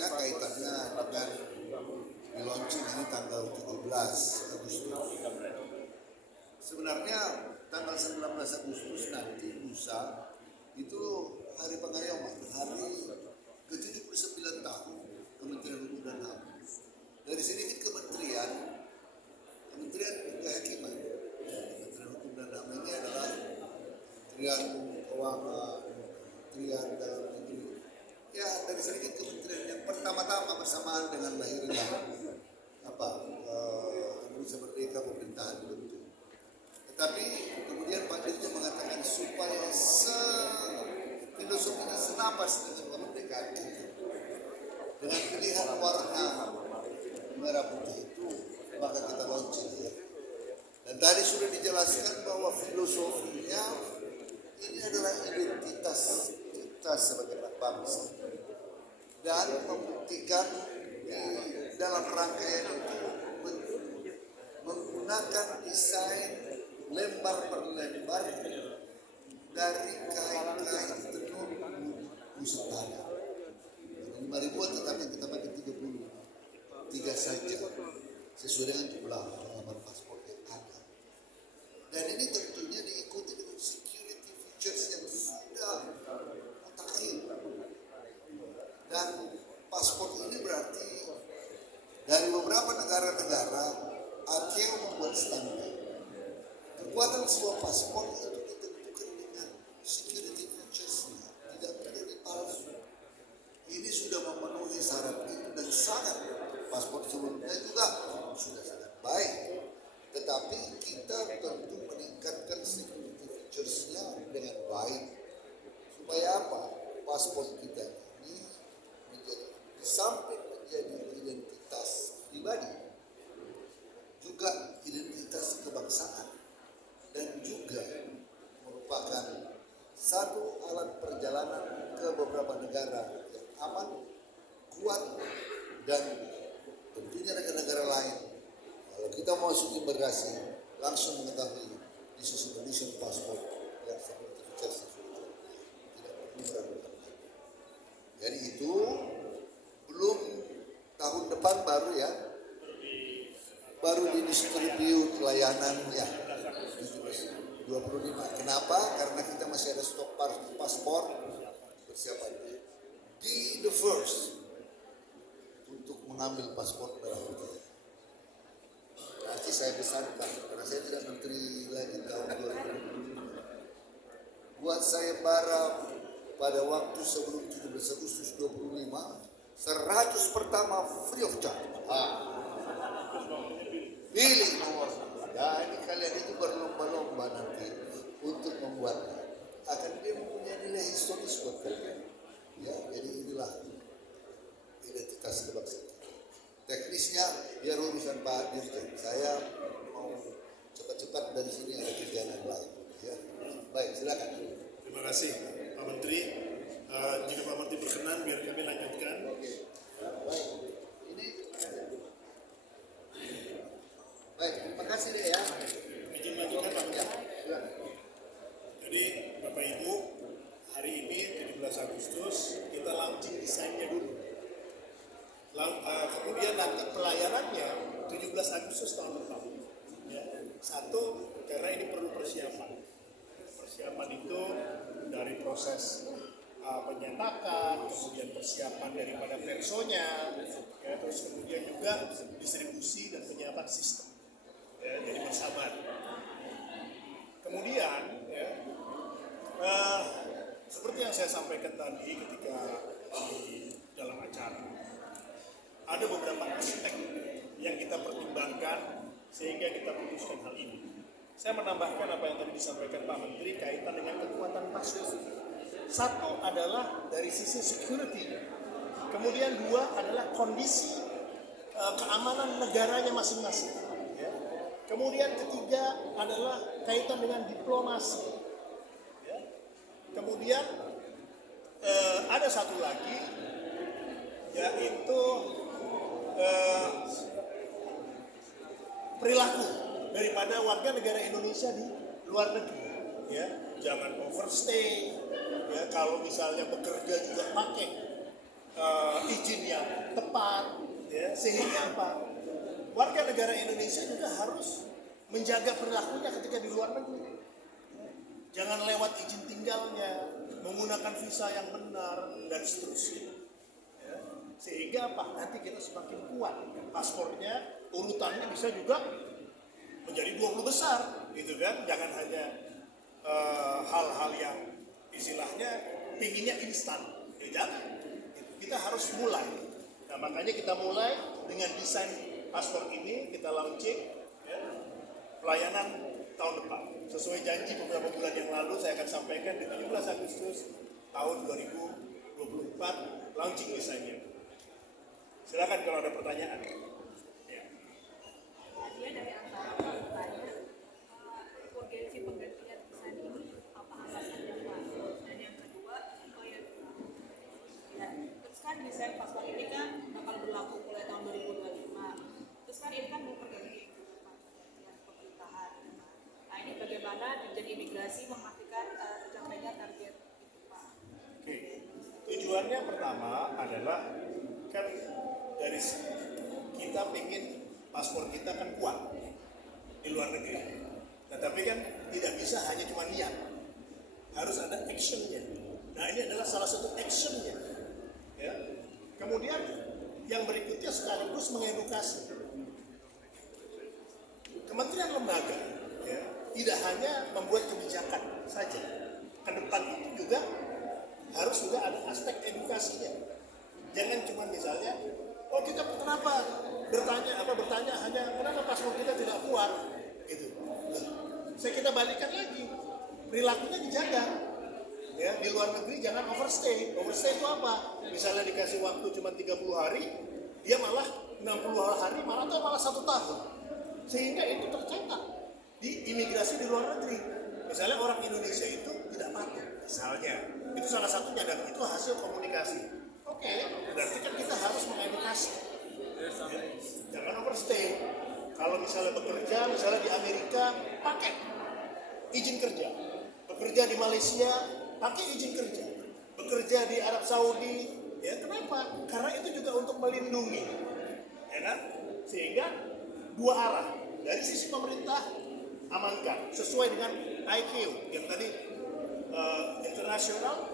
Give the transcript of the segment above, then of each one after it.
Makanya kaitannya dengan di launching ini tanggal 17 Agustus. Sebenarnya tanggal 19 Agustus nanti lusa itu hari pengayoman, hari ke-79 tahun Kementerian Hukum dan HAM. Dari sedikit Kementerian Kehakiman, Kementerian Hukum dan HAM ini adalah Kementerian Keuangan, Kementerian Dalam Negeri. Ya, dari sedikit kementerian yang pertama-tama bersamaan dengan lahirnya Indonesia Merdeka, pemerintahan dibentuk. Tetapi kemudian Pak Dirjen mengatakan supaya filosofinya senapas dengan kemerdekaan kita, dengan pilihan warna merah putih itu, maka kita launching ya. Dan tadi sudah dijelaskan bahwa filosofinya ini adalah identitas kita sebagai anak bangsa, dan membuktikan dalam rangkaian itu menggunakan desain lembar per lembar dari kain-kain tenun Nusantara. 5 ribuan, tetapi kita pakai 33 saja sesuai dengan jumlah halaman paspor yang ada. Dan ini tentunya diikuti dengan security features yang sudah mutakhir. Dan paspor ini berarti dari beberapa negara-negara ACEO membuat standar. Kekuatan sebuah paspor itu ditentukan dengan security features-nya, tidak terjadi palsu. Ini sudah memenuhi syarat itu dan sangat, paspor sebelumnya juga sudah sangat baik. Tetapi kita tentu meningkatkan security features-nya dengan baik. Supaya apa? Paspor kita ini menjadi, di samping menjadi identitas pribadi, juga identitas kebangsaan, dan juga merupakan satu alat perjalanan ke beberapa negara yang aman, kuat, dan tentunya negara-negara lain. Kalau kita mau masuk imigrasi, langsung mengetahui this is Indonesian passport yang sertifikat tidak perlu meragukan. Jadi itu belum tahun depan baru ya, baru didistribute layanannya 25. Kenapa? Karena kita masih ada stok paspor persiapannya. Be the first untuk mengambil paspor merah putih. Nanti saya pesankan, karena saya tidak menteri lagi tahun 2025. Buat saya bara pada waktu sebelum 17 Agustus 25, 100 pertama free of charge. Pilih nomor. Ya, ini kalian itu berlomba-lomba nanti untuk membuatnya. Akan dia mempunyai nilai historis buat kalian. Ya, jadi inilah identitas kebangsaan. Teknisnya biar urusan Pak Dirjen. Saya mau cepat-cepat dari sini ada kerjaan yang lain. Ya. Baik, silakan. Terima kasih Pak Menteri. Jika Pak Menteri berkenan, biar kami lanjutkan. Oke. Baik. Ini. Baik, terima kasih deh ya. Izin lanjutkan Pak Menteri. Ya. Jadi Bapak Ibu, hari ini 17 Agustus kita launching desainnya dulu. Kemudian nanti pelayanannya 17 Agustus tahun depan. Ya. Satu, karena ini perlu persiapan. Persiapan itu dari proses penyetakan, kemudian persiapan daripada versonya, ya, terus kemudian juga distribusi dan penyiapan sistem. Ya, jadi bersabar. Kemudian, ya, seperti yang saya sampaikan tadi ketika di dalam acara, ada beberapa aspek yang kita pertimbangkan sehingga kita putuskan hal ini. Saya menambahkan apa yang tadi disampaikan Pak Menteri kaitan dengan kekuatan paspor. Satu adalah dari sisi security, kemudian dua adalah kondisi keamanan negaranya masing-masing. Ya. Kemudian ketiga adalah kaitan dengan diplomasi. Ya. Kemudian ada satu lagi, yaitu perilaku daripada warga negara Indonesia di luar negeri. Ya, jangan overstay. Ya, kalau misalnya bekerja juga pakai izin yang tepat, ya, sehingga apa? Warga negara Indonesia juga harus menjaga perilakunya ketika di luar negeri. Jangan lewat izin tinggalnya, menggunakan visa yang benar, dan seterusnya. Ya. Sehingga apa? Nanti kita semakin kuat. Paspornya, urutannya bisa juga menjadi 20 besar, gitu kan? Jangan hanya hal-hal yang istilahnya pinginnya instan. Ya, jangan. Kita harus mulai. Nah, makanya kita mulai dengan desain paspor ini, kita launching, ya, pelayanan tahun depan. Sesuai janji beberapa bulan yang lalu, saya akan sampaikan di 17 Agustus tahun 2024 launching desainnya. Silakan kalau ada pertanyaan. Ya. Dia dari antara bertanya urgensi penggantian desain ini apa alasannya Pak? Dan yang kedua, terus kan desain paspor ini kan bakal berlaku mulai tahun 2025. Terus kan ini kan mau pergantian pemerintahan. Nah ini bagaimana Dirjen Imigrasi memastikan tercapainya target itu Pak? Oke. Tujuannya pertama adalah kan dari kita ingin paspor kita kan kuat di luar negeri. Nah, tapi kan tidak bisa hanya cuma niat, harus ada actionnya. Nah, ini adalah salah satu actionnya. Ya. Kemudian yang berikutnya sekaligus mengedukasi kementerian lembaga, ya, tidak hanya membuat kebijakan saja. Ke depan itu juga harus juga ada aspek edukasinya. Jangan cuma misalnya, oh kita kenapa bertanya hanya kenapa paspor kita tidak kuat, gitu. Saya kita balikan lagi, perilakunya dijaga. Ya, di luar negeri jangan overstay. Overstay itu apa? Misalnya dikasih waktu cuma 30 hari, dia malah 60 hari, malah 1 tahun. Sehingga itu tercatat di imigrasi di luar negeri. Misalnya orang Indonesia itu tidak patuh, misalnya. Itu salah satunya, dan itu hasil komunikasi. Oke, berarti kan kita harus mengedukasi. Ya, jangan overstay. Kalau misalnya bekerja, misalnya di Amerika, pakai izin kerja. Bekerja di Malaysia, pakai izin kerja. Bekerja di Arab Saudi, ya kenapa? Karena itu juga untuk melindungi, ya kan? Sehingga dua arah. Dari sisi pemerintah amankan sesuai dengan IQ yang tadi International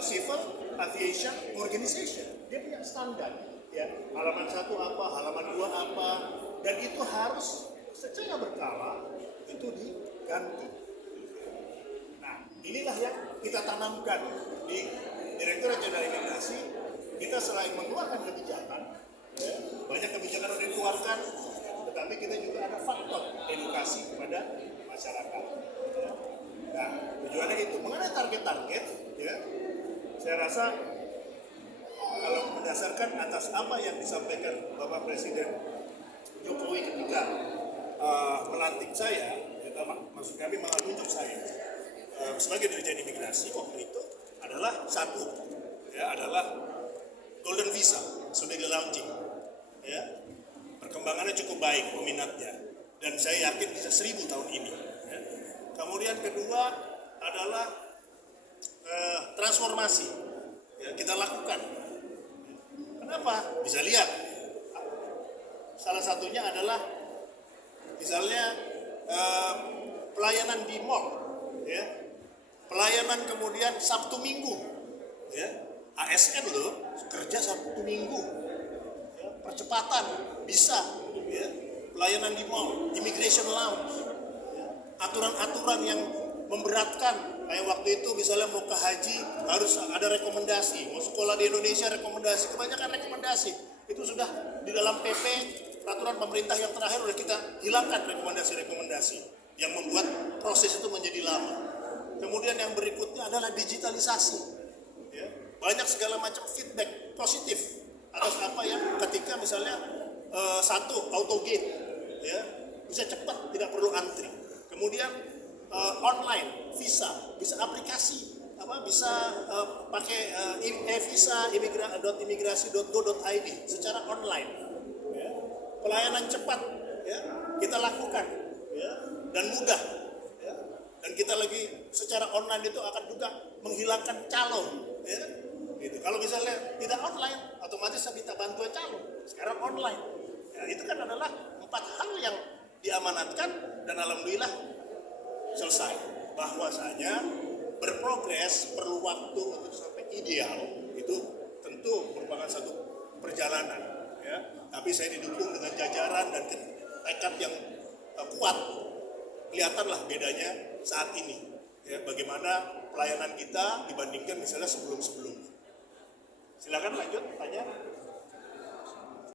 Civil Aviation Organization. Dia punya standar, ya halaman 1 apa, halaman 2 apa, dan itu harus secara berkala itu diganti. Nah, inilah yang kita tanamkan di Direktorat Jenderal Imigrasi. Kita selain mengeluarkan kebijakan, ya, banyak kebijakan yang dikeluarkan, tetapi kita juga ada faktor edukasi kepada masyarakat. Ya. Nah, tujuannya itu. Mengenai target-target, ya, saya rasa kalau berdasarkan atas apa yang disampaikan Bapak Presiden Jokowi ketika melantik saya, maksud kami menunjuk saya sebagai Dirjen Imigrasi waktu itu adalah satu, ya, adalah Golden Visa sudah di launching, ya, perkembangannya cukup baik peminatnya, dan saya yakin bisa 1000 tahun ini. Ya. Kemudian kedua adalah transformasi, ya, kita lakukan. Kenapa? Bisa lihat. Salah satunya adalah misalnya pelayanan di mall, ya, pelayanan kemudian Sabtu Minggu, ya, ASN loh kerja Sabtu Minggu, ya, percepatan bisa, ya, pelayanan di mall, immigration lounge, ya, aturan-aturan yang memberatkan kayak waktu itu misalnya mau ke haji harus ada rekomendasi, mau sekolah di Indonesia rekomendasi, kebanyakan rekomendasi itu sudah di dalam PP peraturan pemerintah yang terakhir sudah kita hilangkan rekomendasi-rekomendasi yang membuat proses itu menjadi lama. Kemudian yang berikutnya adalah digitalisasi, ya, banyak segala macam feedback positif atas apa yang ketika misalnya satu auto gate, ya, bisa cepat tidak perlu antri. Kemudian online visa bisa aplikasi apa bisa pakai e-visa imigrasi.go.id secara online, ya. Pelayanan cepat, ya, kita lakukan, ya, dan mudah, ya. Dan kita lagi secara online itu akan juga menghilangkan calon, ya. Gitu. Kalau misalnya tidak online, otomatis saya minta bantuan calon. Sekarang online. Ya, itu kan adalah 4 hal yang diamanatkan dan alhamdulillah selesai. Bahwasanya berprogres perlu waktu untuk sampai ideal, itu tentu merupakan satu perjalanan. Ya. Tapi saya didukung dengan jajaran dan tekad yang kuat. Kelihatanlah bedanya saat ini. Ya, bagaimana pelayanan kita dibandingkan misalnya sebelum-sebelumnya. Silakan lanjut, tanya.